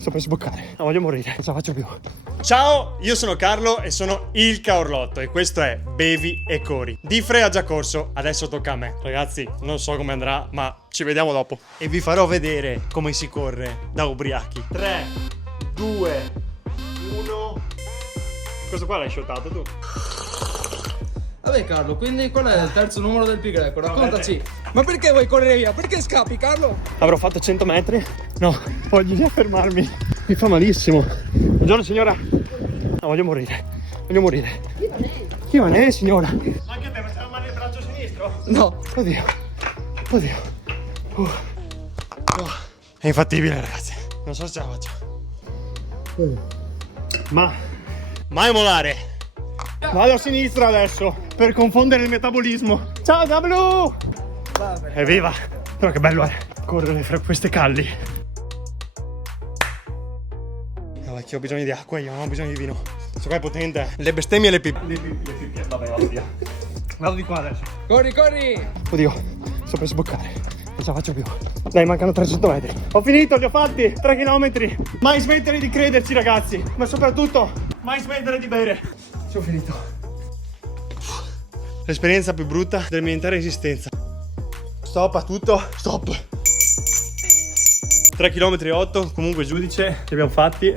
Sto per sboccare. Non voglio morire. Non ce la faccio più. Ciao, io sono Carlo e sono il Caorlotto e questo è Bevi e Cori. Difre ha già corso, adesso tocca a me. Ragazzi, non so come andrà, ma ci vediamo dopo. E vi farò vedere come si corre da ubriachi. 3, 2, 1. Questo qua l'hai shottato tu? Vabbè Carlo, quindi qual è il terzo numero del pi greco? Raccontaci. Ma perché vuoi correre via? Perché scappi Carlo? Avrò fatto 100 metri. No, voglio già fermarmi. Mi fa malissimo. Buongiorno signora. No, voglio morire. Voglio morire. Chi va ne, signora? Anche a te, ma male il braccio sinistro? No. Oddio. Oddio. È infattibile, ragazzi. Non so se ce la faccio. Ma Mai molare. vado a sinistra adesso per confondere il metabolismo. Ciao W! Vabbè. Evviva! Però che bello è correre fra queste calli. Vecchio, ho bisogno di acqua, io non ho bisogno di vino. Questo qua è potente. Le bestemmie e le pippe. Vabbè, vado via. Vado di qua adesso. Corri, corri! Oddio, sto per sboccare. Non ce la faccio più. Dai, mancano 300 metri. Ho finito, li ho fatti. 3 chilometri. Mai smettere di crederci, ragazzi. Ma soprattutto, mai smettere di bere. Ci ho finito. L'esperienza più brutta della mia intera esistenza. Stop a tutto. Stop. 3 km e 8, comunque giudice, li abbiamo fatti.